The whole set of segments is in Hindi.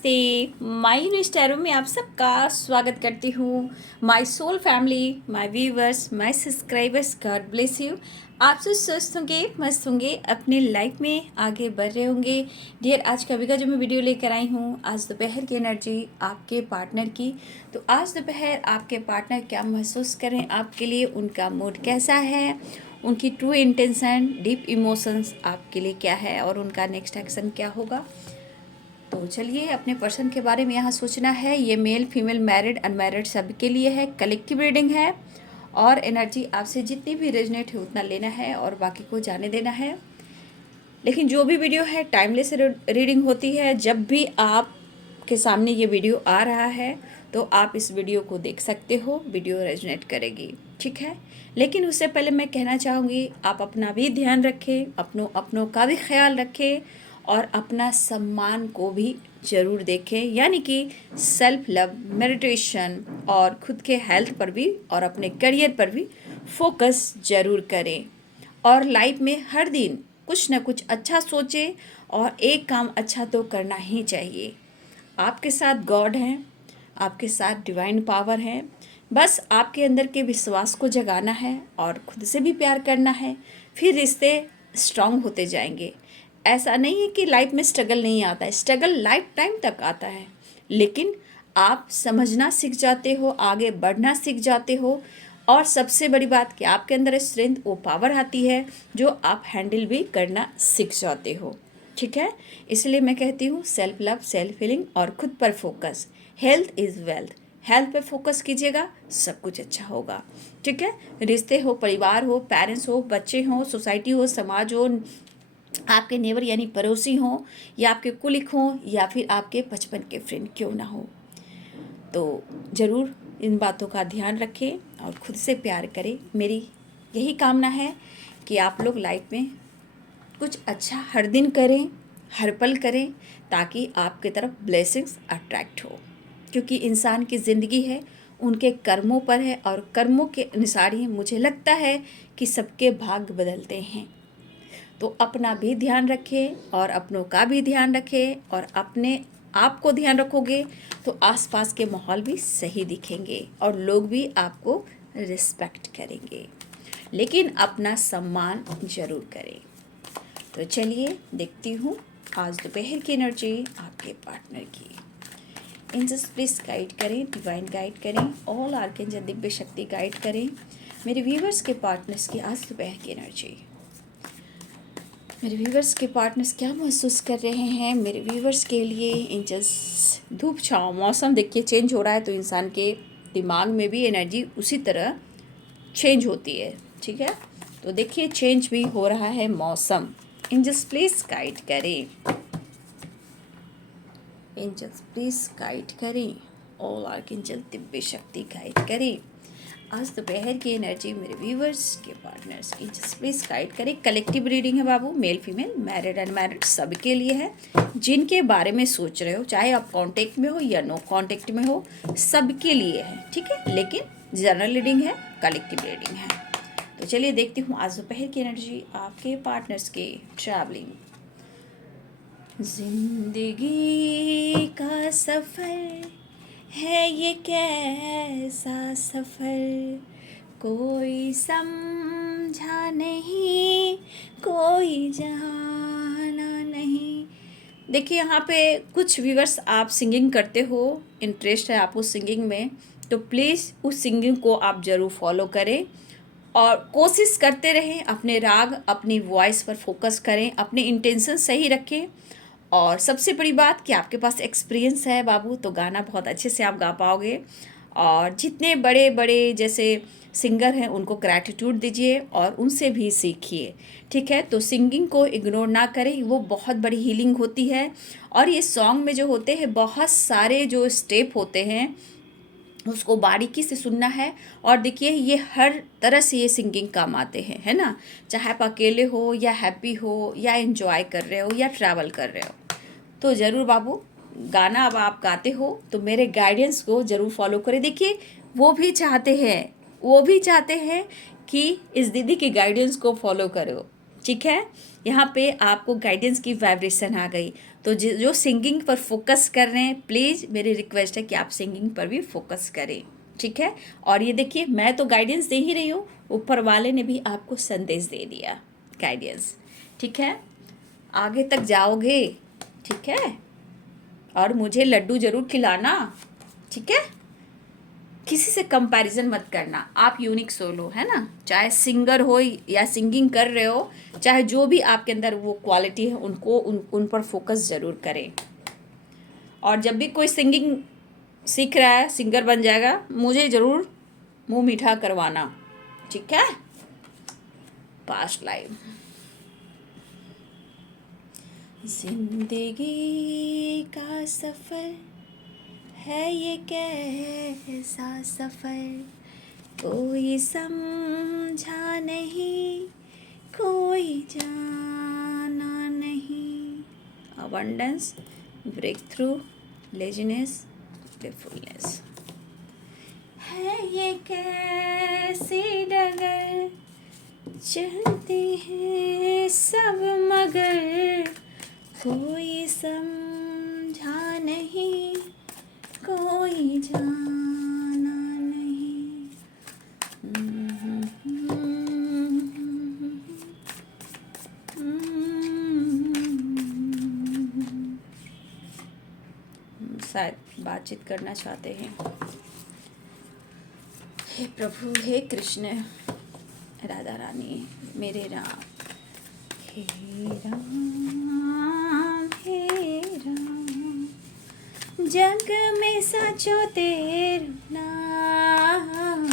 नमस्ते। माय यूनिवर्स टैरो में आप सबका स्वागत करती हूँ। My soul family, my viewers, my subscribers, God bless you. आप सब स्वस्थ होंगे, मस्त होंगे, अपने लाइफ में आगे बढ़ रहे होंगे। डियर, आज कभी का जो मैं वीडियो लेकर आई हूँ, आज दोपहर की एनर्जी आपके पार्टनर की। तो आज दोपहर आपके पार्टनर क्या महसूस करें आपके लिए, उनका मूड कैसा है, उनकी ट्रू इंटेंशन, डीप इमोशंस आपके लिए क्या है और उनका नेक्स्ट एक्शन क्या होगा। तो चलिए, अपने पर्सन के बारे में यहाँ सोचना है। ये मेल फीमेल मैरिड अनमैरिड सबके लिए है, कलेक्टिव रीडिंग है और एनर्जी आपसे जितनी भी रेजनेट है उतना लेना है और बाकी को जाने देना है। लेकिन जो भी वीडियो है टाइमलेस रीडिंग होती है। जब भी आपके सामने ये वीडियो आ रहा है तो आप इस वीडियो को देख सकते हो, वीडियो रेजनेट करेगी, ठीक है। लेकिन उससे पहले मैं कहना चाहूँगी, आप अपना भी ध्यान रखें, अपनों का भी ख्याल रखें और अपना सम्मान को भी ज़रूर देखें। यानी कि सेल्फ लव, मेडिटेशन और खुद के हेल्थ पर भी और अपने करियर पर भी फोकस ज़रूर करें। और लाइफ में हर दिन कुछ ना कुछ अच्छा सोचें और एक काम अच्छा तो करना ही चाहिए। आपके साथ गॉड हैं, आपके साथ डिवाइन पावर है। बस आपके अंदर के विश्वास को जगाना है और खुद से भी प्यार करना है, फिर रिश्ते स्ट्रांग होते जाएंगे। ऐसा नहीं है कि लाइफ में स्ट्रगल नहीं आता है, स्ट्रगल लाइफ टाइम तक आता है, लेकिन आप समझना सीख जाते हो, आगे बढ़ना सीख जाते हो और सबसे बड़ी बात कि आपके अंदर स्ट्रेंथ, वो पावर आती है जो आप हैंडल भी करना सीख जाते हो, ठीक है। इसलिए मैं कहती हूँ सेल्फ लव, सेल्फ हीलिंग और खुद पर focus. Health is wealth, health पे फोकस कीजिएगा, सब कुछ अच्छा होगा, ठीक है। रिश्ते हो, परिवार हो, पेरेंट्स हो, बच्चे हो, सोसाइटी हो, समाज हो, आपके नेबर यानी पड़ोसी हों या आपके कुलिक हों या फिर आपके बचपन के फ्रेंड क्यों ना हो, तो ज़रूर इन बातों का ध्यान रखें और खुद से प्यार करें। मेरी यही कामना है कि आप लोग लाइफ में कुछ अच्छा हर दिन करें, हर पल करें, ताकि आपके तरफ ब्लेसिंग्स अट्रैक्ट हो। क्योंकि इंसान की ज़िंदगी है, उनके कर्मों पर है और कर्मों के अनुसार ही मुझे लगता है कि सबके भाग्य बदलते हैं। तो अपना भी ध्यान रखें और अपनों का भी ध्यान रखें और अपने आप को ध्यान रखोगे तो आसपास के माहौल भी सही दिखेंगे और लोग भी आपको रिस्पेक्ट करेंगे। लेकिन अपना सम्मान ज़रूर करें। तो चलिए देखती हूँ आज दोपहर की एनर्जी आपके पार्टनर की। एंजल्स प्लीज़ गाइड करें, डिवाइन गाइड करें, ऑल आर्कएंजल दिव्य शक्ति गाइड करें मेरे व्यूवर्स के पार्टनर्स की आज दोपहर की एनर्जी। मेरे व्यूवर्स के पार्टनर्स क्या महसूस कर रहे हैं मेरे व्यूवर्स के लिए। एंजल्स, धूप छाँव, मौसम देखिए चेंज हो रहा है तो इंसान के दिमाग में भी एनर्जी उसी तरह चेंज होती है, ठीक है। तो देखिए चेंज भी हो रहा है मौसम। एंजल्स प्लीज़ गाइड करें, एंजल्स प्लीज़ गाइड करें, ऑल आर्कएंजल दिव्य शक्ति गाइड करें आज दोपहर की एनर्जी मेरे व्यूवर्स के पार्टनर्स की। जस्ट प्लीज़ गाइड करें। कलेक्टिव रीडिंग है बाबू, मेल फीमेल मैरिड अनमैरिड सबके लिए है। जिनके बारे में सोच रहे हो, चाहे आप कांटेक्ट में हो या नो कांटेक्ट में हो, सबके लिए है, ठीक है। लेकिन जनरल रीडिंग है, कलेक्टिव रीडिंग है। तो चलिए देखती हूँ आज दोपहर की एनर्जी आपके पार्टनर्स के ट्रैवलिंग। जिंदगी का सफ़र है ये कैसा सफ़र, कोई समझा नहीं, कोई जाना नहीं। देखिए यहाँ पे कुछ व्यूवर्स आप सिंगिंग करते हो, इंटरेस्ट है आपको सिंगिंग में, तो प्लीज़ उस सिंगिंग को आप ज़रूर फॉलो करें और कोशिश करते रहें। अपने राग, अपनी वॉइस पर फोकस करें, अपने इंटेंशन सही रखें और सबसे बड़ी बात कि आपके पास एक्सपीरियंस है बाबू, तो गाना बहुत अच्छे से आप गा पाओगे। और जितने बड़े बड़े जैसे सिंगर हैं उनको ग्रैटिट्यूड दीजिए और उनसे भी सीखिए, ठीक है। तो सिंगिंग को इग्नोर ना करें, वो बहुत बड़ी हीलिंग होती है। और ये सॉन्ग में जो होते हैं बहुत सारे जो स्टेप होते हैं उसको बारीकी से सुनना है। और देखिए ये हर तरह से ये सिंगिंग काम आते हैं, है ना। चाहे आप अकेले हो या हैप्पी हो या एंजॉय कर रहे हो या ट्रैवल कर रहे हो, तो ज़रूर बाबू गाना अब आप गाते हो तो मेरे गाइडेंस को ज़रूर फॉलो करें। देखिए वो भी चाहते हैं कि इस दीदी के गाइडेंस को फॉलो करो, ठीक है। यहाँ पे आपको गाइडेंस की वाइब्रेशन आ गई। तो जो सिंगिंग पर फोकस कर रहे हैं, प्लीज़ मेरी रिक्वेस्ट है कि आप सिंगिंग पर भी फोकस करें, ठीक है। और ये देखिए, मैं तो गाइडेंस दे ही रही हूँ, ऊपर वाले ने भी आपको संदेश दे दिया, गाइडेंस, ठीक है। आगे तक जाओगे, ठीक है। और मुझे लड्डू ज़रूर खिलाना, ठीक है। किसी से कंपैरिजन मत करना, आप यूनिक सोल हो, है ना। चाहे सिंगर हो या सिंगिंग कर रहे हो, चाहे जो भी आपके अंदर वो क्वालिटी है, उन पर फोकस ज़रूर करें। और जब भी कोई सिंगिंग सीख रहा है, सिंगर बन जाएगा, मुझे ज़रूर मुंह मीठा करवाना, ठीक है। पास्ट लाइफ, जिंदगी का सफ़र है ये कैसा सफ़र, कोई समझा नहीं, कोई जाना नहीं। Abundance, breakthrough, laziness, playfulness. है ये कैसी डगर, चलते हैं सब मगर, कोई समझा नहीं, कोई जाना नहीं। शायद बातचीत करना चाहते हैं। हे प्रभु, हे कृष्ण, राधा रानी, मेरे राम, हे राम, हे राम, जग में साचो तेरू नाम,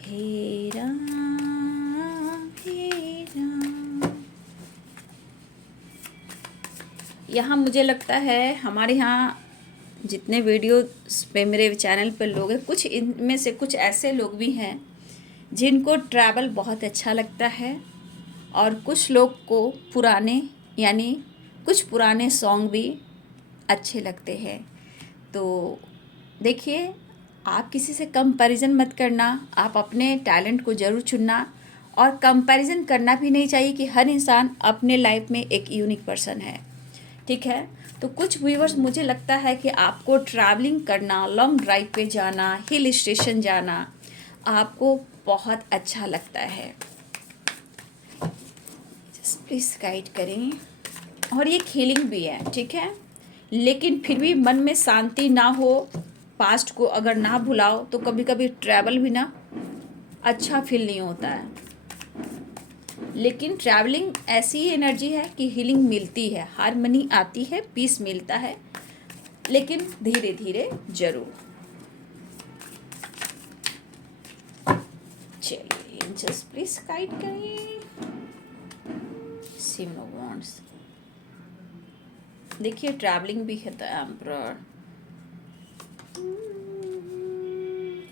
हे राम, हे राम। यहाँ मुझे लगता है हमारे यहाँ जितने वीडियो पे मेरे चैनल पर लोग हैं, कुछ इनमें से कुछ ऐसे लोग भी हैं जिनको ट्रैवल बहुत अच्छा लगता है, और कुछ लोग को पुराने, यानी कुछ पुराने सॉन्ग भी अच्छे लगते हैं। तो देखिए, आप किसी से कंपैरिजन मत करना, आप अपने टैलेंट को ज़रूर चुनना, और कंपैरिजन करना भी नहीं चाहिए कि हर इंसान अपने लाइफ में एक यूनिक पर्सन है, ठीक है। तो कुछ व्यूअर्स, मुझे लगता है कि आपको ट्रैवलिंग करना, लॉन्ग ड्राइव पे जाना, हिल स्टेशन जाना आपको बहुत अच्छा लगता है। जस्ट प्लीज़ गाइड करें। और ये हीलिंग भी है, ठीक है। लेकिन फिर भी मन में शांति ना हो, पास्ट को अगर ना भुलाओ, तो कभी कभी ट्रैवल भी ना अच्छा फील नहीं होता है। लेकिन ट्रैवलिंग ऐसी एनर्जी है कि हीलिंग मिलती है, हार्मनी आती है, पीस मिलता है, लेकिन धीरे धीरे जरूर। चलिए, जस्ट प्लीज गाइड करिए। सेवन ऑफ वांड्स, देखिए ट्रैवलिंग भी है, the emperor.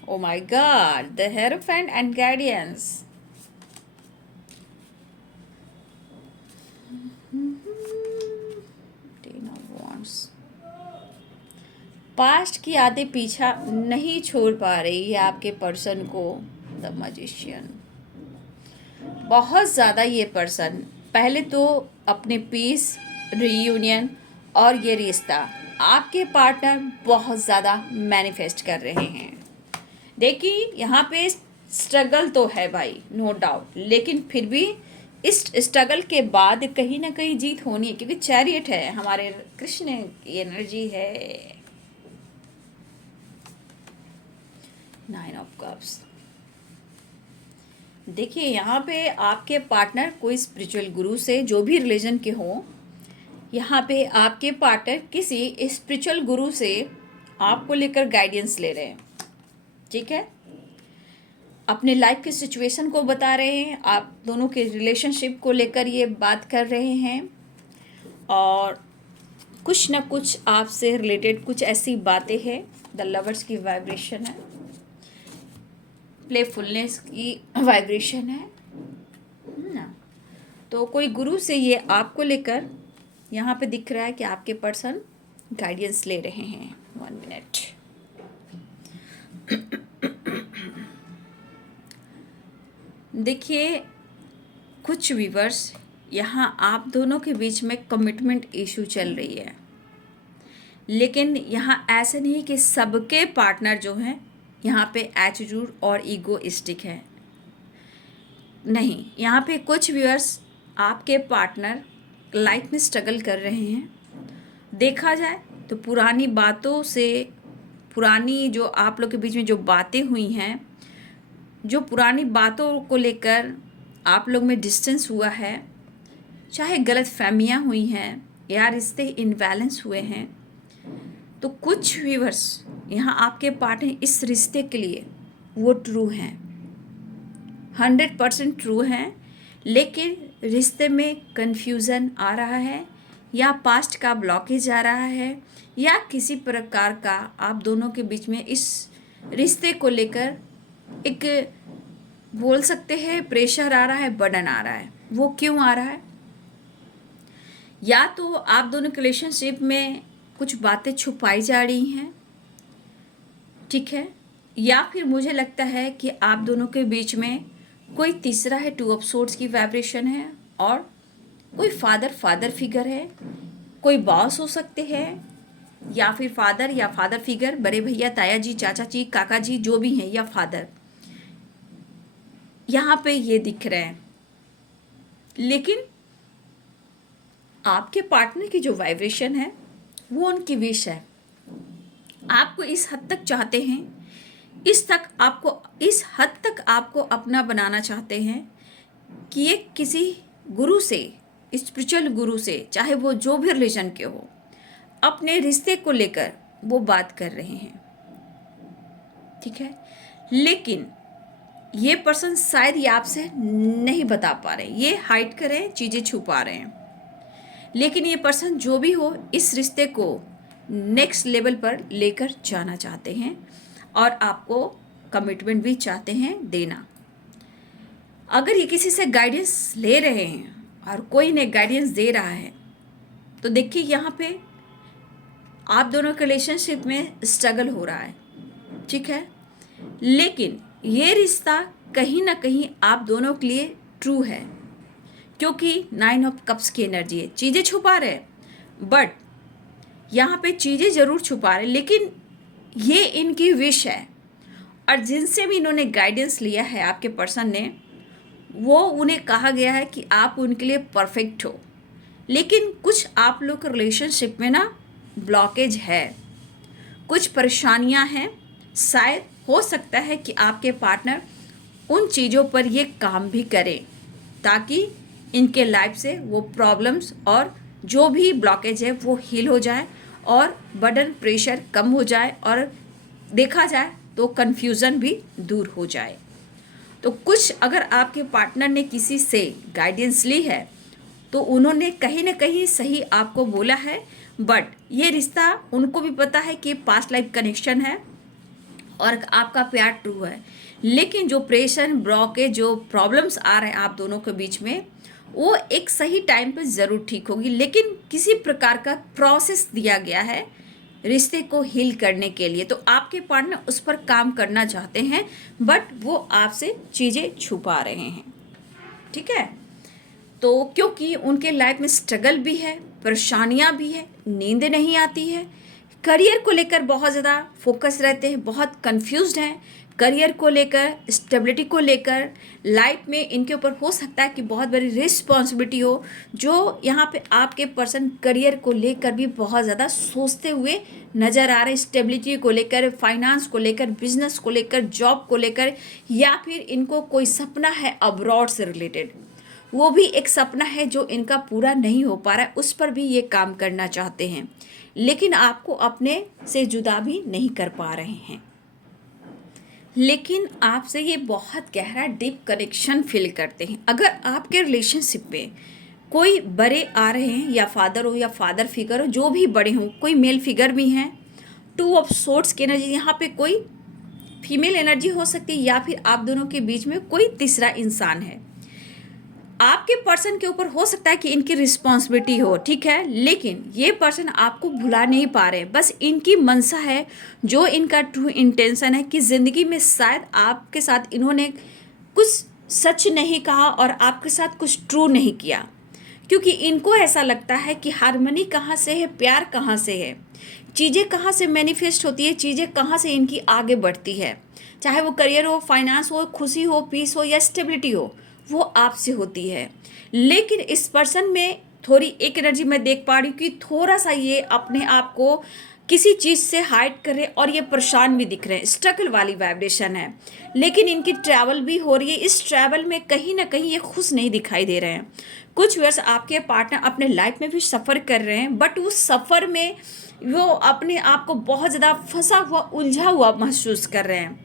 Oh my God, the hierophant and guardians. Past की यादें पीछा नहीं छोड़ पा रही है आपके पर्सन को, द मैजिशियन। बहुत ज़्यादा ये पर्सन पहले तो अपने पीस, रीयूनियन और ये रिश्ता, आपके पार्टनर बहुत ज़्यादा मैनिफेस्ट कर रहे हैं। देखिए, यहाँ पे स्ट्रगल तो है भाई, नो डाउट, लेकिन फिर भी इस स्ट्रगल के बाद कहीं ना कहीं जीत होनी है, क्योंकि चैरियट है, हमारे कृष्ण की एनर्जी है। Nine of cups. देखिए, यहाँ पे आपके पार्टनर कोई स्पिरिचुअल गुरु से, जो भी रिलीजन के हों, यहाँ पे आपके पार्टनर किसी स्पिरिचुअल गुरु से आपको लेकर गाइडेंस ले रहे हैं, ठीक है। अपने लाइफ के सिचुएशन को बता रहे हैं, आप दोनों के रिलेशनशिप को लेकर ये बात कर रहे हैं, और कुछ ना कुछ आपसे रिलेटेड कुछ ऐसी बातें हैं। द लवर्स की वाइब्रेशन है, प्लेफुलनेस की वाइब्रेशन है ना। तो कोई गुरु से ये आपको लेकर यहाँ पे दिख रहा है कि आपके पर्सन गाइडेंस ले रहे हैं। 1 मिनट। देखिए, कुछ व्यूअर्स यहाँ आप दोनों के बीच में कमिटमेंट इशू चल रही है। लेकिन यहाँ ऐसा नहीं कि सबके पार्टनर जो हैं यहाँ पे एटीट्यूड और ईगोइस्टिक है। नहीं, यहाँ पे कुछ व्यूअर्स आपके पार्टनर लाइफ में स्ट्रगल कर रहे हैं। देखा जाए तो पुरानी बातों से, पुरानी जो आप लोग के बीच में जो बातें हुई हैं, जो पुरानी बातों को लेकर आप लोग में डिस्टेंस हुआ है, चाहे गलत फहमियाँ हुई हैं या रिश्ते इनबैलेंस हुए हैं, तो कुछ व्यूअर्स यहाँ आपके पार्टनर इस रिश्ते के लिए वो ट्रू हैं, 100% ट्रू हैं, लेकिन रिश्ते में कन्फ्यूज़न आ रहा है या पास्ट का ब्लॉकेज आ रहा है या किसी प्रकार का आप दोनों के बीच में इस रिश्ते को लेकर एक बोल सकते हैं प्रेशर आ रहा है, बर्डन आ रहा है। वो क्यों आ रहा है? या तो आप दोनों के रिलेशनशिप में कुछ बातें छुपाई जा रही हैं, ठीक है, या फिर मुझे लगता है कि आप दोनों के बीच में कोई तीसरा है, 2 ऑफ सोर्ड्स की वाइब्रेशन है, और कोई फादर फिगर है, कोई बॉस हो सकते हैं, या फिर फादर फिगर, बड़े भैया, ताया जी, चाचा जी, काका जी, जो भी हैं, या फादर यहाँ पे ये दिख रहे हैं। लेकिन आपके पार्टनर की जो वाइब्रेशन है वो उनकी विश है, आपको इस हद तक चाहते हैं, इस हद तक आपको अपना बनाना चाहते हैं कि ये किसी गुरु से, स्पिरिचुअल गुरु से, चाहे वो जो भी रिलीजन के हो, अपने रिश्ते को लेकर वो बात कर रहे हैं, ठीक है। लेकिन ये पर्सन शायद ये आपसे नहीं बता पा रहे, ये हाइड कर रहे हैं, चीज़ें छुपा रहे हैं। लेकिन ये पर्सन जो भी हो, इस रिश्ते को नेक्स्ट लेवल पर लेकर जाना चाहते हैं और आपको कमिटमेंट भी चाहते हैं देना। अगर ये किसी से गाइडेंस ले रहे हैं और कोई इन्हें गाइडेंस दे रहा है, तो देखिए यहाँ पे आप दोनों के रिलेशनशिप में स्ट्रगल हो रहा है, ठीक है। लेकिन ये रिश्ता कहीं ना कहीं आप दोनों के लिए ट्रू है, क्योंकि 9 ऑफ कप्स की एनर्जी है। चीज़ें छुपा रहे हैं, बट यहाँ पे चीज़ें ज़रूर छुपा रहे, लेकिन ये इनकी विश है। और जिनसे भी इन्होंने गाइडेंस लिया है आपके पर्सन ने, वो उन्हें कहा गया है कि आप उनके लिए परफेक्ट हो। लेकिन कुछ आप लोग के रिलेशनशिप में ना ब्लॉकेज है, कुछ परेशानियां हैं। शायद हो सकता है कि आपके पार्टनर उन चीज़ों पर ये काम भी करें ताकि इनके लाइफ से वो प्रॉब्लम्स और जो भी ब्लॉकेज है वो हील हो जाए और बर्डन, प्रेशर कम हो जाए, और देखा जाए तो कन्फ्यूज़न भी दूर हो जाए। तो कुछ अगर आपके पार्टनर ने किसी से गाइडेंस ली है तो उन्होंने कहीं ना कहीं सही आपको बोला है, बट ये रिश्ता उनको भी पता है कि पास्ट लाइफ कनेक्शन है और आपका प्यार ट्रू है। लेकिन जो प्रेशर, ब्लॉकेज, जो प्रॉब्लम्स आ रहे हैं आप दोनों के बीच में, वो एक सही टाइम पे ज़रूर ठीक होगी। लेकिन किसी प्रकार का प्रोसेस दिया गया है रिश्ते को हील करने के लिए, तो आपके पार्टनर उस पर काम करना चाहते हैं, बट वो आपसे चीज़ें छुपा रहे हैं, ठीक है। तो क्योंकि उनके लाइफ में स्ट्रगल भी है, परेशानियां भी है, नींद नहीं आती है, करियर को लेकर बहुत ज़्यादा फोकस रहते हैं, बहुत कंफ्यूज्ड हैं करियर को लेकर, स्टेबिलिटी को लेकर। लाइफ में इनके ऊपर हो सकता है कि बहुत बड़ी रिस्पॉन्सिबिलिटी हो, जो यहाँ पे आपके पर्सन करियर को लेकर भी बहुत ज़्यादा सोचते हुए नज़र आ रहे हैं। स्टेबिलिटी को लेकर, फाइनेंस को लेकर, बिजनेस को लेकर, जॉब को लेकर, या फिर इनको कोई सपना है अब्रॉड से रिलेटेड, वो भी एक सपना है जो इनका पूरा नहीं हो पा रहा है, उस पर भी ये काम करना चाहते हैं। लेकिन आपको अपने से जुदा भी नहीं कर पा रहे हैं। लेकिन आपसे ये बहुत गहरा डीप कनेक्शन फील करते हैं। अगर आपके रिलेशनशिप में कोई बड़े आ रहे हैं, या फादर हो या फादर फिगर हो, जो भी बड़े हों, कोई मेल फिगर भी हैं, 2 ऑफ सोर्ड्स की एनर्जी, यहाँ पे कोई फीमेल एनर्जी हो सकती है, या फिर आप दोनों के बीच में कोई तीसरा इंसान है। आपके पर्सन के ऊपर हो सकता है कि इनकी रिस्पॉन्सिबिलिटी हो, ठीक है, लेकिन ये पर्सन आपको भुला नहीं पा रहे। बस इनकी मंशा है, जो इनका ट्रू इंटेंशन है कि ज़िंदगी में शायद आपके साथ इन्होंने कुछ सच नहीं कहा और आपके साथ कुछ ट्रू नहीं किया, क्योंकि इनको ऐसा लगता है कि हार्मनी कहाँ से है, प्यार कहाँ से है, चीज़ें कहाँ से मैनिफेस्ट होती है, चीज़ें कहाँ से इनकी आगे बढ़ती है। चाहे वो करियर हो, फाइनेंस हो, खुशी हो, पीस हो या स्टेबिलिटी हो, वो आपसे होती है। लेकिन इस पर्सन में थोड़ी एक एनर्जी मैं देख पा रही हूँ कि थोड़ा सा ये अपने आप को किसी चीज़ से हाइड कर रहे हैं और ये परेशान भी दिख रहे हैं, स्ट्रगल वाली वाइब्रेशन है। लेकिन इनकी ट्रैवल भी हो रही है, इस ट्रैवल में कहीं ना कहीं ये खुश नहीं दिखाई दे रहे हैं। कुछ वर्ष आपके पार्टनर अपने लाइफ में भी सफ़र कर रहे हैं, बट उस सफ़र में वो अपने आप को बहुत ज़्यादा फंसा हुआ, उलझा हुआ महसूस कर रहे हैं।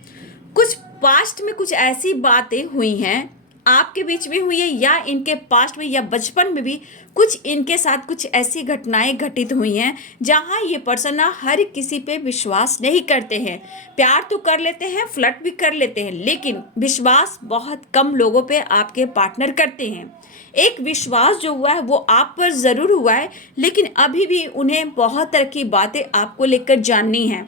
कुछ पास्ट में कुछ ऐसी बातें हुई हैं, आपके बीच में हुई है या इनके पास्ट में या बचपन में भी कुछ इनके साथ कुछ ऐसी घटनाएं घटित हुई हैं जहां ये पर्सन ना हर किसी पे विश्वास नहीं करते हैं। प्यार तो कर लेते हैं, फ्लर्ट भी कर लेते हैं, लेकिन विश्वास बहुत कम लोगों पे आपके पार्टनर करते हैं। एक विश्वास जो हुआ है वो आप पर ज़रूर हुआ है, लेकिन अभी भी उन्हें बहुत तरह की बातें आपको लेकर जाननी है,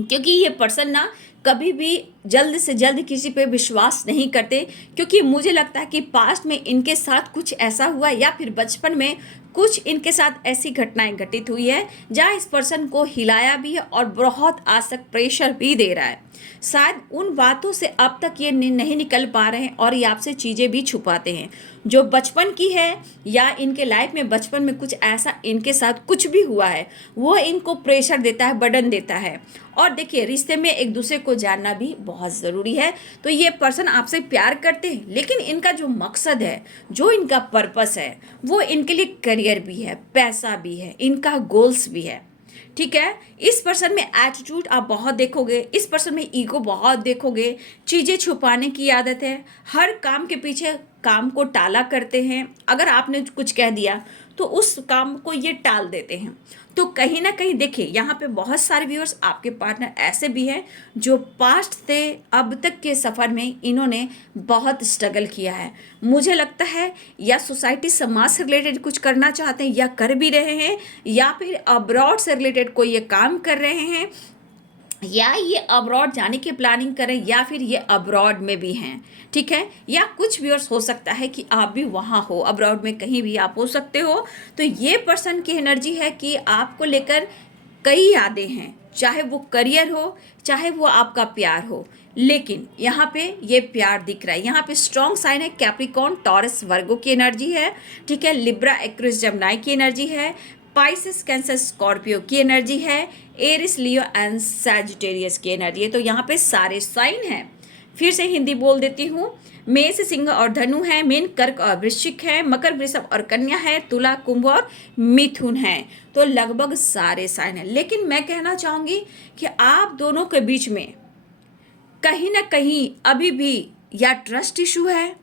क्योंकि ये पर्सन ना कभी भी जल्द से जल्द किसी पे विश्वास नहीं करते। क्योंकि मुझे लगता है कि पास्ट में इनके साथ कुछ ऐसा हुआ या फिर बचपन में कुछ इनके साथ ऐसी घटनाएं घटित हुई है जहां इस पर्सन को हिलाया भी है और बहुत आज तक प्रेशर भी दे रहा है। शायद उन बातों से अब तक ये नहीं निकल पा रहे हैं और ये आपसे चीज़ें भी छुपाते हैं जो बचपन की है, या इनके लाइफ में बचपन में कुछ ऐसा इनके साथ कुछ भी हुआ है वो इनको प्रेशर देता है, बर्डन देता है। और देखिए, रिश्ते में एक दूसरे को जानना भी बहुत ज़रूरी है। तो ये पर्सन आपसे प्यार करते हैं, लेकिन इनका जो मकसद है, जो इनका पर्पस है, वो इनके लिए करियर भी है, पैसा भी है, इनका गोल्स भी है। ठीक है। इस पर्सन में एटीट्यूड आप बहुत देखोगे, इस पर्सन में ईगो बहुत देखोगे, चीज़ें छुपाने की आदत है, हर काम के पीछे काम को टाला करते हैं। अगर आपने कुछ कह दिया तो उस काम को ये टाल देते हैं। तो कहीं ना कहीं देखिए, यहाँ पे बहुत सारे व्यूअर्स आपके पार्टनर ऐसे भी हैं जो पास्ट से अब तक के सफ़र में इन्होंने बहुत स्ट्रगल किया है। मुझे लगता है या सोसाइटी समाज से रिलेटेड कुछ करना चाहते हैं या कर भी रहे हैं, या फिर अब्रॉड से रिलेटेड कोई ये काम कर रहे हैं, या ये अब्रॉड जाने की प्लानिंग करें, या फिर ये अब्रॉड में भी हैं। ठीक है। या कुछ व्यूअर्स हो सकता है कि आप भी वहाँ हो, अब्रॉड में कहीं भी आप हो सकते हो। तो ये पर्सन की एनर्जी है कि आपको लेकर कई यादें हैं, चाहे वो करियर हो, चाहे वो आपका प्यार हो। लेकिन यहाँ पे ये प्यार दिख रहा है। यहाँ पे स्ट्रॉन्ग साइन है कैप्रिकॉर्न, टॉरस, वर्गो की एनर्जी है। ठीक है। लिब्रा, एक्वेरियस, जेमिनी की एनर्जी है। पाइसेस, कैंसर, स्कॉर्पियो की एनर्जी है। एरिस, लियो एंड सैजिटेरियस की एनर्जी है। तो यहाँ पे सारे साइन हैं। फिर से हिंदी बोल देती हूँ। मेष, सिंह और धनु है। मीन, कर्क और वृश्चिक है। मकर, वृषभ और कन्या है। तुला, कुंभ और मिथुन है। तो लगभग सारे साइन हैं। लेकिन मैं कहना चाहूँगी कि आप दोनों के बीच में कहीं ना कहीं अभी भी या ट्रस्ट इशू है,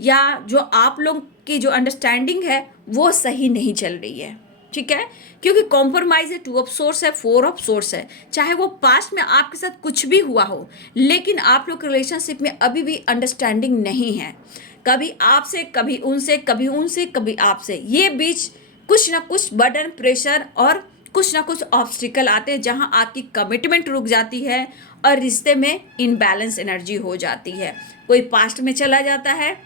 या जो आप लोग की जो अंडरस्टैंडिंग है वो सही नहीं चल रही है। ठीक है। क्योंकि कॉम्प्रोमाइज़ है, 2 ऑफ सोर्स है, 4 ऑफ सोर्स है। चाहे वो पास्ट में आपके साथ कुछ भी हुआ हो, लेकिन आप लोग रिलेशनशिप में अभी भी अंडरस्टैंडिंग नहीं है। कभी आपसे, कभी उनसे, कभी उनसे, कभी आपसे, ये बीच कुछ ना कुछ बर्डन, प्रेशर और कुछ ना कुछ ऑब्स्टिकल आते हैं जहां आपकी कमिटमेंट रुक जाती है और रिश्ते में इनबैलेंस एनर्जी हो जाती है। कोई पास्ट में चला जाता है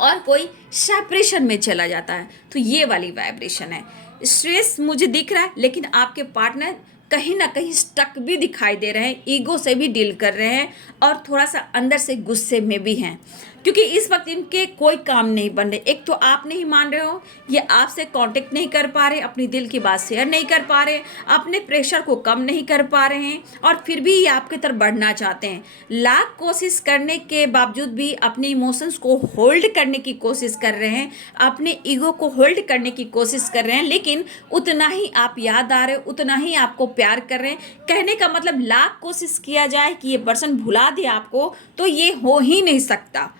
और कोई सेपरेशन में चला जाता है। तो ये वाली वाइब्रेशन है। स्ट्रेस मुझे दिख रहा है, लेकिन आपके पार्टनर कहीं ना कहीं स्टक भी दिखाई दे रहे हैं, ईगो से भी डील कर रहे हैं और थोड़ा सा अंदर से गुस्से में भी हैं, क्योंकि इस वक्त इनके कोई काम नहीं बन रहे। एक तो आप नहीं मान रहे हो, ये आपसे कांटेक्ट नहीं कर पा रहे, अपनी दिल की बात शेयर नहीं कर पा रहे, अपने प्रेशर को कम नहीं कर पा रहे हैं, और फिर भी ये आपकी तरफ बढ़ना चाहते हैं। लाख कोशिश करने के बावजूद भी अपने इमोशंस को होल्ड करने की कोशिश कर रहे हैं, अपने ईगो को होल्ड करने की कोशिश कर रहे हैं, लेकिन उतना ही आप याद आ रहे हो, उतना ही आपको प्यार कर रहे हैं। कहने का मतलब, लाख कोशिश किया जाए कि ये पर्सन भुला दे आपको, तो ये हो ही नहीं सकता।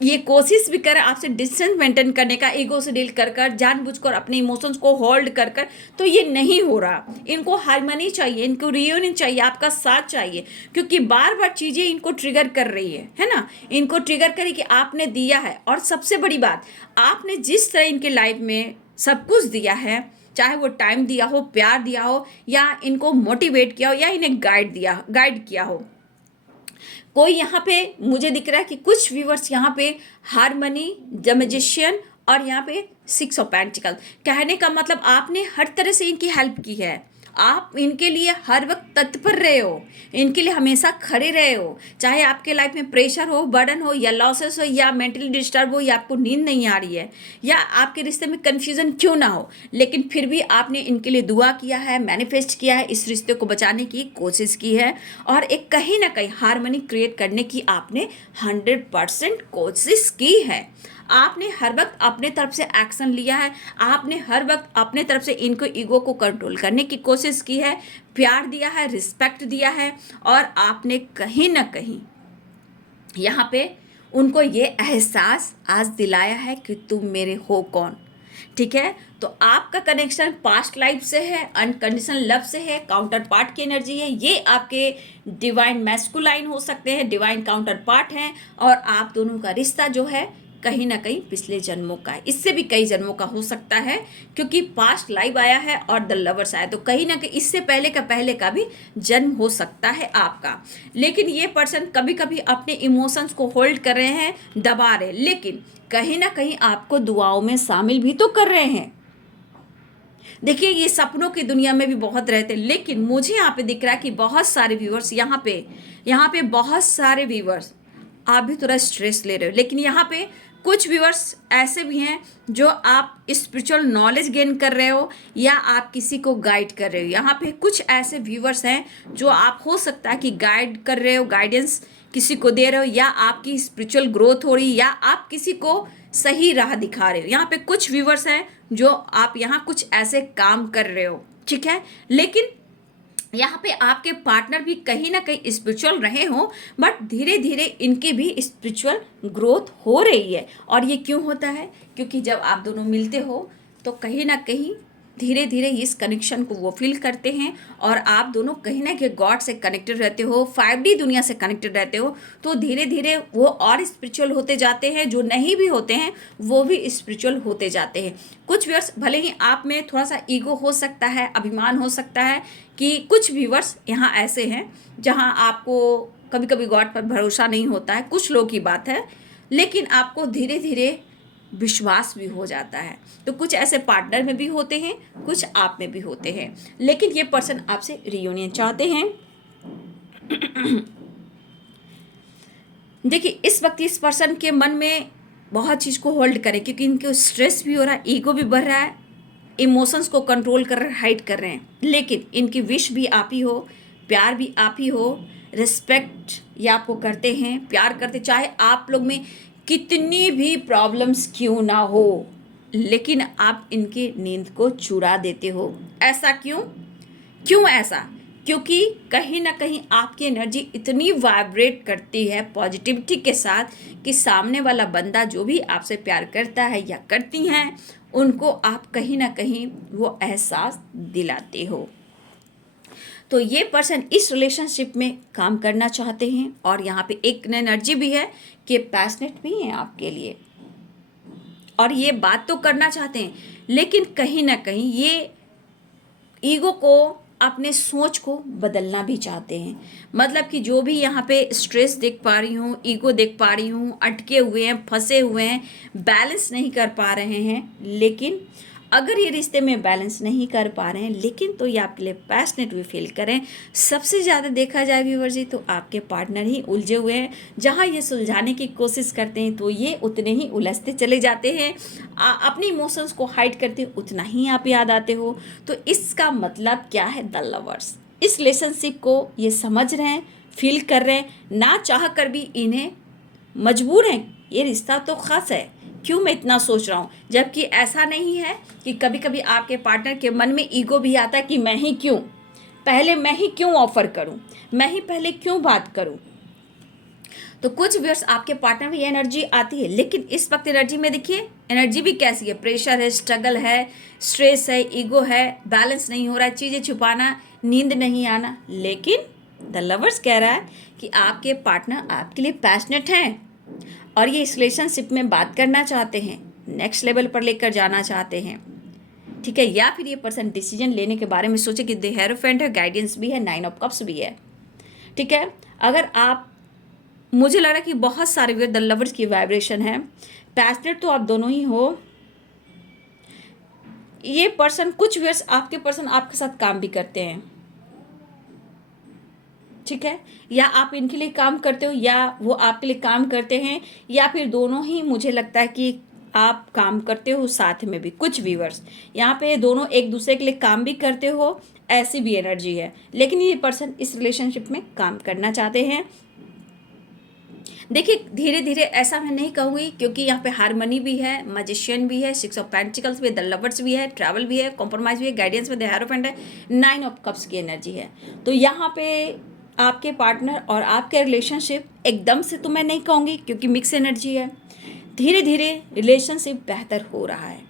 ये कोशिश भी कर आपसे डिस्टेंस मेंटेन करने का, ईगो से डील कर कर, जानबूझकर अपने इमोशंस को होल्ड कर कर, तो ये नहीं हो रहा। इनको हार्मनी चाहिए, इनको रियूनियन चाहिए, आपका साथ चाहिए, क्योंकि बार बार चीज़ें इनको ट्रिगर कर रही है ना। इनको ट्रिगर करे कि आपने दिया है, और सबसे बड़ी बात, आपने जिस तरह इनके लाइफ में सब कुछ दिया है, चाहे वो टाइम दिया हो, प्यार दिया हो, या इनको मोटिवेट किया हो, या इन्हें गाइड किया हो। कोई यहाँ पे मुझे दिख रहा है कि कुछ व्यूवर्स यहाँ पे हार्मनी, द मैजिशियन और यहाँ पे 6 ऑफ पेंटिकल। कहने का मतलब आपने हर तरह से इनकी हेल्प की है, आप इनके लिए हर वक्त तत्पर रहे हो, इनके लिए हमेशा खड़े रहे हो। चाहे आपके लाइफ में प्रेशर हो, बर्डन हो, या लॉसेस हो, या मेंटली डिस्टर्ब हो, या आपको नींद नहीं आ रही है, या आपके रिश्ते में कन्फ्यूजन क्यों ना हो, लेकिन फिर भी आपने इनके लिए दुआ किया है, मैनिफेस्ट किया है, इस रिश्ते को बचाने की कोशिश की है, और एक कहीं ना कहीं हार्मनी क्रिएट करने की आपने 100% कोशिश की है। आपने हर वक्त अपने तरफ से एक्शन लिया है, आपने हर वक्त अपने तरफ से इनको ईगो को कंट्रोल करने की कोशिश की है, प्यार दिया है, रिस्पेक्ट दिया है, और आपने कहीं ना कहीं यहाँ पे उनको ये एहसास आज दिलाया है कि तुम मेरे हो कौन। ठीक है, तो आपका कनेक्शन पास्ट लाइफ से है, अनकंडीशनल लव से है, काउंटर पार्ट की एनर्जी है, ये आपके डिवाइन मैस्कुलाइन हो सकते हैं, डिवाइन काउंटर पार्ट हैं, और आप दोनों का रिश्ता जो है कहीं ना कहीं पिछले जन्मों का है, इससे भी कई जन्मों का हो सकता है, क्योंकि पास्ट लाइफ आया है और द लवर्स आया, तो कहीं ना कहीं इससे पहले का भी जन्म हो सकता है आपका। लेकिन ये पर्सन कभी कभी अपने इमोशंस को होल्ड कर रहे हैं, दबा रहे, लेकिन कहीं ना कहीं आपको दुआओं में शामिल भी तो कर रहे हैं। देखिए, ये सपनों की दुनिया में भी बहुत रहते हैं, लेकिन मुझे यहाँ पे दिख रहा है कि बहुत सारे व्यूअर्स यहाँ पे बहुत सारे व्यूअर्स आप भी थोड़ा स्ट्रेस ले रहे हो, लेकिन यहाँ पे कुछ व्यूअर्स ऐसे भी हैं जो आप स्पिरिचुअल नॉलेज गेन कर रहे हो, या आप किसी को गाइड कर रहे हो। यहाँ पे कुछ ऐसे व्यूअर्स हैं जो आप हो सकता है कि गाइड कर रहे हो, गाइडेंस किसी को दे रहे हो, या आपकी स्पिरिचुअल ग्रोथ हो रही, या आप किसी को सही राह दिखा रहे हो। यहाँ पे कुछ व्यूअर्स हैं जो आप यहाँ कुछ ऐसे काम कर रहे हो, ठीक है, लेकिन यहाँ पे आपके पार्टनर भी कहीं ना कहीं स्पिरिचुअल रहे हो, बट धीरे धीरे इनकी भी स्पिरिचुअल ग्रोथ हो रही है। और ये क्यों होता है? क्योंकि जब आप दोनों मिलते हो तो कहीं ना कहीं धीरे धीरे इस कनेक्शन को वो फील करते हैं, और आप दोनों कहीं ना कहीं गॉड से कनेक्टेड रहते हो, 5D दुनिया से कनेक्टेड रहते हो, तो धीरे धीरे वो और स्पिरिचुअल होते जाते हैं। जो नहीं भी होते हैं वो भी स्पिरिचुअल होते जाते हैं। कुछ व्यूअर्स, भले ही आप में थोड़ा सा ईगो हो सकता है, अभिमान हो सकता है, कि कुछ व्यूअर्स यहाँ ऐसे हैं जहाँ आपको कभी कभी गॉड पर भरोसा नहीं होता है, कुछ लोगों की बात है, लेकिन आपको धीरे धीरे विश्वास भी हो जाता है। तो कुछ ऐसे पार्टनर में भी होते हैं, कुछ आप में भी होते हैं, लेकिन ये पर्सन आपसे रियूनियन चाहते हैं। देखिए, इस वक्त इस पर्सन के मन में बहुत चीज़ को होल्ड करें, क्योंकि इनको स्ट्रेस भी हो रहा है, ईगो भी बढ़ रहा है, इमोशंस को कंट्रोल कर रहे, हाइड कर रहे हैं, लेकिन इनकी विश भी आप ही हो, प्यार भी आप ही हो, रिस्पेक्ट ये आपको करते हैं, प्यार करते, चाहे आप लोग में कितनी भी प्रॉब्लम्स क्यों ना हो, लेकिन आप इनकी नींद को चुरा देते हो। ऐसा क्यों ऐसा? क्योंकि कहीं ना कहीं आपकी एनर्जी इतनी वाइब्रेट करती है पॉजिटिविटी के साथ, कि सामने वाला बंदा जो भी आपसे प्यार करता है या करती हैं, उनको आप कहीं ना कहीं वो एहसास दिलाते हो। तो ये पर्सन इस रिलेशनशिप में काम करना चाहते हैं, और यहाँ पे एक एनर्जी भी है कि पैशनेट भी हैं आपके लिए, और ये बात तो करना चाहते हैं, लेकिन कहीं ना कहीं ये ईगो को, अपने सोच को बदलना भी चाहते हैं। मतलब कि जो भी यहाँ पे स्ट्रेस देख पा रही हूँ, ईगो देख पा रही हूँ, अटके हुए हैं, फंसे हुए हैं, बैलेंस नहीं कर पा रहे हैं, लेकिन अगर ये रिश्ते में बैलेंस नहीं कर पा रहे हैं, लेकिन तो ये आपके लिए पैशनेट भी फील करें। सबसे ज़्यादा देखा जाए व्यूअर जी, तो आपके पार्टनर ही उलझे हुए हैं। जहाँ ये सुलझाने की कोशिश करते हैं तो ये उतने ही उलझते चले जाते हैं, अपने इमोशंस को हाइड करते हैं, उतना ही आप याद आते हो। तो इसका मतलब क्या है? द लवर्स इस रिलेशनशिप को ये समझ रहे हैं, फील कर रहे हैं, ना चाह कर भी इन्हें मजबूर हैं। ये रिश्ता तो ख़ास है, क्यों मैं इतना सोच रहा हूँ, जबकि ऐसा नहीं है कि कभी कभी आपके पार्टनर के मन में ईगो भी आता है कि मैं ही क्यों ऑफर करूँ, मैं ही पहले क्यों बात करूँ। तो कुछ व्यूअर्स, आपके पार्टनर में ये एनर्जी आती है, लेकिन इस वक्त एनर्जी में देखिए, एनर्जी भी कैसी है, प्रेशर है, स्ट्रगल है, स्ट्रेस है, ईगो है, बैलेंस नहीं हो रहा है, चीज़ें छुपाना, नींद नहीं आना। लेकिन द लवर्स कह रहा है कि आपके पार्टनर आपके लिए पैशनेट हैं, और ये इस रिलेशनशिप में बात करना चाहते हैं, नेक्स्ट लेवल पर लेकर जाना चाहते हैं, ठीक है। या फिर ये पर्सन डिसीजन लेने के बारे में सोचे कि द हेरोफेंट है, गाइडेंस भी है, 9 ऑफ कप्स भी है, ठीक है। अगर आप, मुझे लग रहा है कि बहुत सारे द लवर्स की वाइब्रेशन है, पैशनेट तो आप दोनों ही हो, ये पर्सन कुछ व्यूअर्स आपके पर्सन आपके साथ काम भी करते हैं, ठीक है, या आप इनके लिए काम करते हो या वो आपके लिए काम करते हैं, या फिर दोनों ही मुझे लगता है कि आप काम करते हो साथ में भी। कुछ व्यूअर्स यहाँ पे दोनों एक दूसरे के लिए काम भी करते हो, ऐसी भी एनर्जी है। लेकिन ये पर्सन इस रिलेशनशिप में काम करना चाहते हैं। देखिए धीरे धीरे, ऐसा मैं नहीं कहूँगी क्योंकि यहाँ पे हारमनी भी है, मैजिशियन भी है, 6 ऑफ पेंटिकल्स भी है, द लवर्स भी है, ट्रैवल भी है, कॉम्प्रोमाइज भी है, गाइडेंस में द हेरोफेंट है, 9 ऑफ कप्स की एनर्जी है। तो यहाँ पे आपके पार्टनर और आपके रिलेशनशिप एकदम से तो मैं नहीं कहूँगी क्योंकि मिक्स एनर्जी है, धीरे धीरे रिलेशनशिप बेहतर हो रहा है।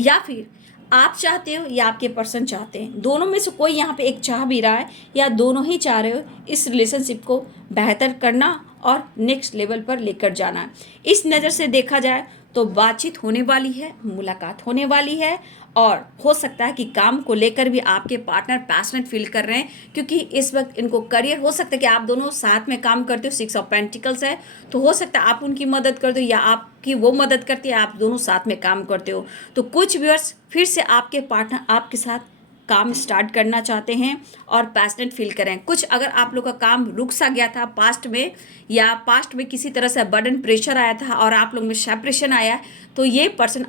या फिर आप चाहते हो या आपके पर्सन चाहते हैं, दोनों में से कोई यहाँ पे एक चाह भी रहा है या दोनों ही चाह रहे हो इस रिलेशनशिप को बेहतर करना और नेक्स्ट लेवल पर लेकर जाना। इस नज़र से देखा जाए तो बातचीत होने वाली है, मुलाकात होने वाली है, और हो सकता है कि काम को लेकर भी आपके पार्टनर पैशनेट फील कर रहे हैं क्योंकि इस वक्त इनको करियर, हो सकता है कि आप दोनों साथ में काम करते हो, 6 ऑफ पेंटिकल्स है, तो हो सकता है आप उनकी मदद करते हो या आपकी वो मदद करती है, आप दोनों साथ में काम करते हो। तो कुछ व्यूअर्स फिर से आपके पार्टनर आपके साथ काम स्टार्ट करना चाहते हैं और पैशनेट फील करें। कुछ अगर आप लोग का काम रुक सा गया था पास्ट में, या पास्ट में किसी तरह से बर्डन प्रेशर आया था और आप लोग में सेपरेशन आया, तो ये पर्सन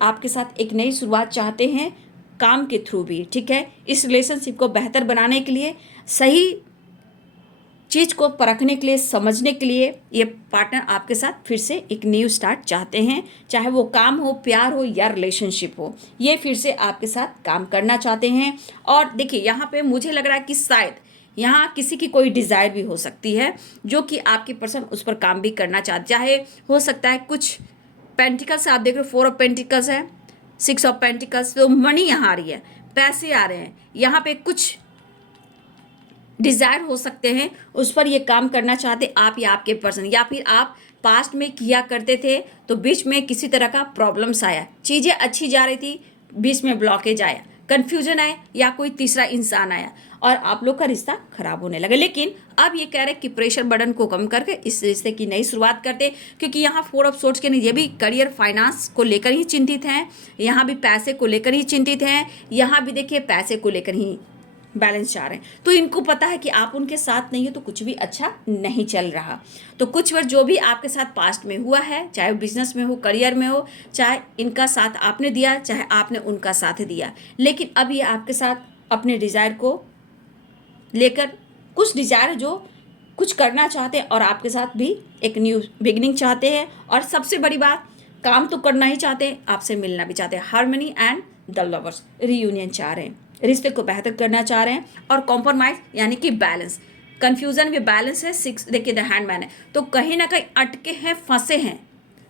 आपके साथ एक नई शुरुआत चाहते हैं काम के थ्रू भी, ठीक है। इस रिलेशनशिप को बेहतर बनाने के लिए, सही चीज़ को परखने के लिए, समझने के लिए ये पार्टनर आपके साथ फिर से एक न्यू स्टार्ट चाहते हैं, चाहे वो काम हो, प्यार हो या रिलेशनशिप हो, ये फिर से आपके साथ काम करना चाहते हैं। और देखिए यहाँ पे मुझे लग रहा है कि शायद यहाँ किसी की कोई डिज़ायर भी हो सकती है जो कि आपके पर्सन उस पर काम भी करना चाहते, चाहे हो सकता है कुछ पेंटिकल्स आप देख रहे हो, 4 ऑफ पेंटिकल्स है, 6 ऑफ पेंटिकल्स, तो मनी यहाँ आ रही है, पैसे आ रहे हैं, यहाँ पे कुछ डिज़ायर हो सकते हैं, उस पर ये काम करना चाहते आप या आपके पर्सन, या फिर आप पास्ट में किया करते थे तो बीच में किसी तरह का प्रॉब्लम्स आया, चीज़ें अच्छी जा रही थी, बीच में ब्लॉकेज आया, कन्फ्यूजन आया, या कोई तीसरा इंसान आया और आप लोग का रिश्ता खराब होने लगा। लेकिन अब ये कह रहे हैं कि प्रेशर बर्डन को कम करके इस रिश्ते की नई शुरुआत करते, क्योंकि यहाँ 4 ऑफ सोर्ट्स के नहीं, ये भी करियर फाइनेंस को लेकर ही चिंतित हैं, यहाँ भी पैसे को लेकर ही चिंतित हैं, यहाँ भी देखिए पैसे को लेकर ही बैलेंस चाह रहे हैं। तो इनको पता है कि आप उनके साथ नहीं हो तो कुछ भी अच्छा नहीं चल रहा। तो कुछ वर्ष जो भी आपके साथ पास्ट में हुआ है, चाहे बिजनेस में हो, करियर में हो, चाहे इनका साथ आपने दिया, चाहे आपने उनका साथ दिया, लेकिन अब ये आपके साथ अपने डिज़ायर को लेकर, कुछ डिज़ायर जो कुछ करना चाहते हैं और आपके साथ भी एक न्यू बिगिनिंग चाहते हैं। और सबसे बड़ी बात, काम तो करना ही चाहते हैं, आपसे मिलना भी चाहते हैं। Harmony and the lovers, reunion चाह रहे हैं, रिश्ते को बेहतर करना चाह रहे हैं। और कॉम्प्रोमाइज यानी कि बैलेंस, कन्फ्यूजन में बैलेंस है। 6 देखिए द हैंडमैन है, तो कहीं ना कहीं अटके हैं, फंसे हैं,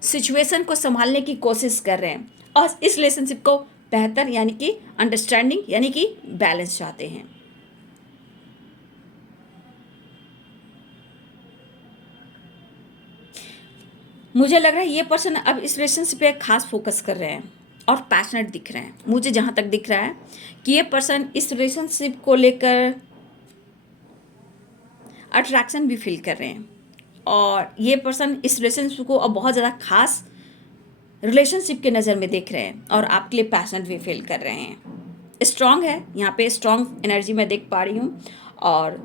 सिचुएशन को संभालने की कोशिश कर रहे हैं और इस रिलेशनशिप को बेहतर यानी कि अंडरस्टैंडिंग यानी कि बैलेंस चाहते हैं। मुझे लग रहा है ये पर्सन अब इस रिलेशनशिप पे खास फोकस कर रहे हैं और पैशनेट दिख रहे हैं। मुझे जहाँ तक दिख रहा है कि ये पर्सन इस रिलेशनशिप को लेकर अट्रैक्शन भी फील कर रहे हैं और ये पर्सन इस रिलेशनशिप को अब बहुत ज़्यादा खास रिलेशनशिप के नज़र में देख रहे हैं और आपके लिए पैशनेट भी फील कर रहे हैं। स्ट्रांग है, यहाँ पे स्ट्रांग एनर्जी मैं देख पा रही हूँ और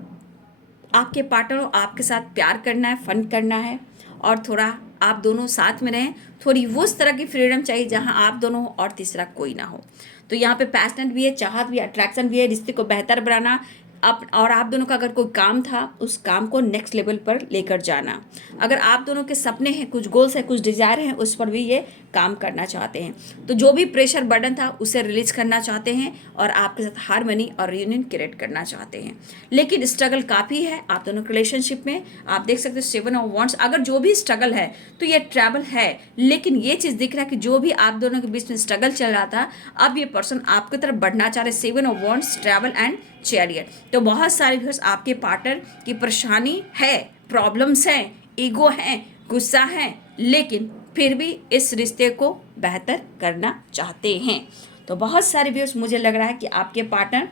आपके पार्टनर को आपके साथ प्यार करना है, फन करना है और थोड़ा आप दोनों साथ में रहें। थोड़ी वो उस तरह की फ्रीडम चाहिए जहां आप दोनों हो और तीसरा कोई ना हो। तो यहाँ पे पैशनेट भी है, चाहत भी है, अट्रैक्शन भी है, रिश्ते को बेहतर बनाना और आप दोनों का अगर कोई काम था उस काम को नेक्स्ट लेवल पर लेकर जाना। अगर आप दोनों के सपने हैं, कुछ गोल्स हैं, कुछ डिज़ायर हैं, उस पर भी ये काम करना चाहते हैं। तो जो भी प्रेशर बर्डन था उसे रिलीज करना चाहते हैं और आपके साथ हार्मनी और रियूनियन क्रिएट करना चाहते हैं। लेकिन स्ट्रगल काफ़ी है आप दोनों के रिलेशनशिप में। आप देख सकते हो 7 ऑफ वांड्स, अगर जो भी स्ट्रगल है तो ये ट्रैवल है, लेकिन ये चीज़ दिख रहा है कि जो भी आप दोनों के बीच में स्ट्रगल चल रहा था अब ये पर्सन आपकी तरफ बढ़ना चाह रहे। 7 of wands, travel and chariot. तो बहुत सारे व्यूअर्स आपके पार्टनर की परेशानी है, प्रॉब्लम्स हैं, ईगो है, गुस्सा है, लेकिन फिर भी इस रिश्ते को बेहतर करना चाहते हैं। तो बहुत सारे व्यूअर्स मुझे लग रहा है कि आपके पार्टनर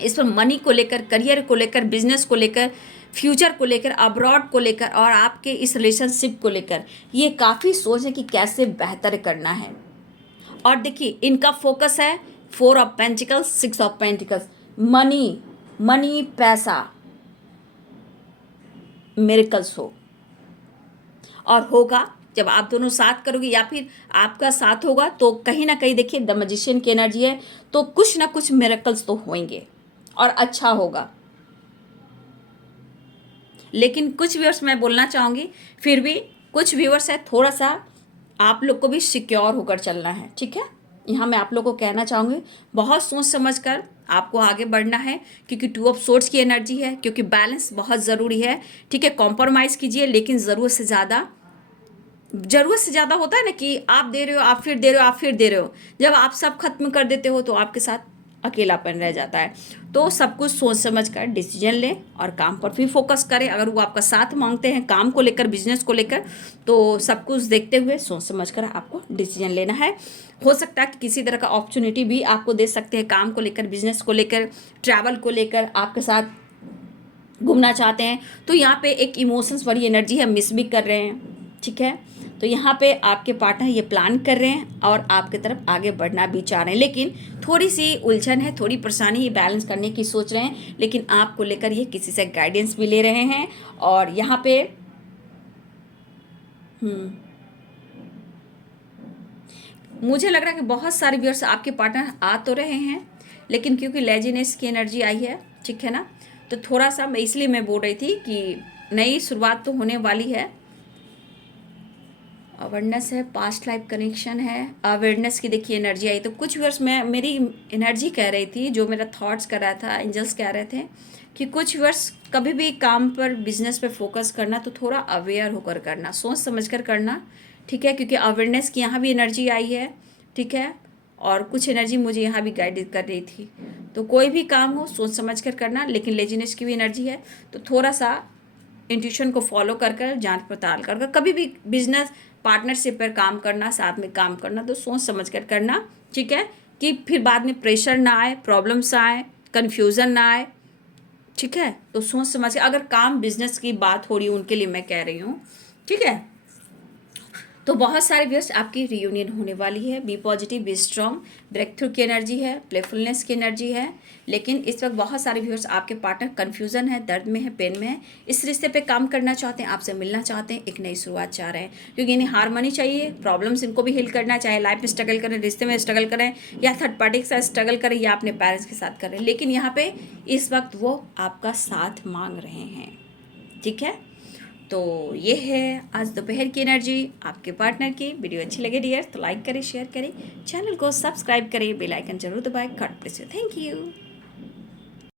इस पर मनी को लेकर, करियर को लेकर, बिजनेस को लेकर, फ्यूचर को लेकर, अब्रॉड को लेकर और आपके इस रिलेशनशिप को लेकर ये काफ़ी सोच है कि कैसे बेहतर करना है। और देखिए इनका फोकस है 4 of pentacles, 6 of pentacles, money, money पैसा, मिरेकल्स हो और होगा जब आप दोनों साथ करोगे या फिर आपका साथ होगा तो कहीं ना कहीं देखिए द मैजिशियन की एनर्जी है, तो कुछ ना कुछ मिरेकल्स तो होंगे और अच्छा होगा। लेकिन कुछ व्यूअर्स मैं बोलना चाहूँगी, फिर भी कुछ व्यूअर्स है थोड़ा सा आप लोग को भी सिक्योर होकर चलना है, ठीक है। यहाँ मैं आप लोग को कहना चाहूँगी बहुत सोच समझ कर आपको आगे बढ़ना है, क्योंकि 2 ऑफ सोर्ड्स की एनर्जी है, क्योंकि बैलेंस बहुत ज़रूरी है, ठीक है। कॉम्प्रोमाइज़ कीजिए, लेकिन ज़रूरत से ज़्यादा होता है ना कि आप दे रहे हो, आप फिर दे रहे हो, आप फिर दे रहे हो। जब आप सब खत्म कर देते हो तो आपके साथ अकेलापन रह जाता है। तो सब कुछ सोच समझ कर डिसीजन लें और काम पर भी फोकस करें। अगर वो आपका साथ मांगते हैं काम को लेकर, बिजनेस को लेकर, तो सब कुछ देखते हुए सोच समझ कर आपको डिसीजन लेना है। हो सकता है कि किसी तरह का अपॉर्चुनिटी भी आपको दे सकते हैं, काम को लेकर, बिजनेस को लेकर, ट्रैवल को लेकर, आपके साथ घूमना चाहते हैं। तो यहाँ पे एक इमोशंस वाली एनर्जी है, मिस भी कर रहे हैं, ठीक है। तो यहाँ पे आपके पार्टनर ये प्लान कर रहे हैं और आपके तरफ आगे बढ़ना भी चाह रहे हैं, लेकिन थोड़ी सी उलझन है, थोड़ी परेशानी, ये बैलेंस करने की सोच रहे हैं, लेकिन आपको लेकर ये किसी से गाइडेंस भी ले रहे हैं। और यहाँ पे मुझे लग रहा है कि बहुत सारे व्यूअर्स आपके पार्टनर आ तो रहे हैं, लेकिन क्योंकि लेजीनेस की एनर्जी आई है, ठीक है ना, तो थोड़ा सा मैं बोल रही थी कि नई शुरुआत तो होने वाली है। अवेयरनेस है, पास्ट लाइफ कनेक्शन है, अवेयरनेस की देखिए एनर्जी आई। तो कुछ व्यूअर्स में मेरी एनर्जी कह रही थी, जो मेरा थॉट्स कर रहा था, एंजल्स कह रहे थे कि कुछ व्यूअर्स कभी भी काम पर, बिजनेस पे फोकस करना तो थोड़ा अवेयर होकर करना, सोच समझ कर करना, ठीक है, क्योंकि अवेयरनेस की यहाँ भी एनर्जी आई है, ठीक है। और कुछ एनर्जी मुझे यहाँ भी गाइड कर रही थी। तो कोई भी काम हो सोच समझ कर करना, लेकिन लेजीनेस की भी एनर्जी है, तो थोड़ा सा इंट्यूशन को फॉलो कर कर, जांच पड़ताल कर कर, कभी भी बिजनेस पार्टनरशिप पर काम करना, साथ में काम करना तो सोच समझ कर करना, ठीक है, कि फिर बाद में प्रेशर ना आए, प्रॉब्लम्स आए, कन्फ्यूज़न ना आए, ठीक है। तो सोच समझ के, अगर काम बिजनेस की बात हो रही है उनके लिए मैं कह रही हूँ, ठीक है। तो बहुत सारे व्यूअर्स आपकी रियूनियन होने वाली है। Be positive, be strong, breakthrough की एनर्जी है, प्लेफुलनेस की एनर्जी है। लेकिन इस वक्त बहुत सारे व्यूअर्स आपके पार्टनर कन्फ्यूजन है, दर्द में है, पेन में है, इस रिश्ते पे काम करना चाहते हैं, आपसे मिलना चाहते हैं, एक नई शुरुआत चाह रहे हैं, क्योंकि इन्हें हारमोनी चाहिए, प्रॉब्लम्स इनको भी हील करना, चाहे लाइफ में स्ट्रगल करें, रिश्ते में स्ट्रगल करें, या थर्ड पार्टी के साथ स्ट्रगल करें, या अपने पेरेंट्स के साथ करें, लेकिन यहाँ पे इस वक्त वो आपका साथ मांग रहे हैं, ठीक है। तो ये है आज दोपहर की एनर्जी आपके पार्टनर की। वीडियो अच्छी लगे डियर तो लाइक करें, शेयर करें, चैनल को सब्सक्राइब करें, बेल आइकन जरूर दबाएं। God bless you, thank you.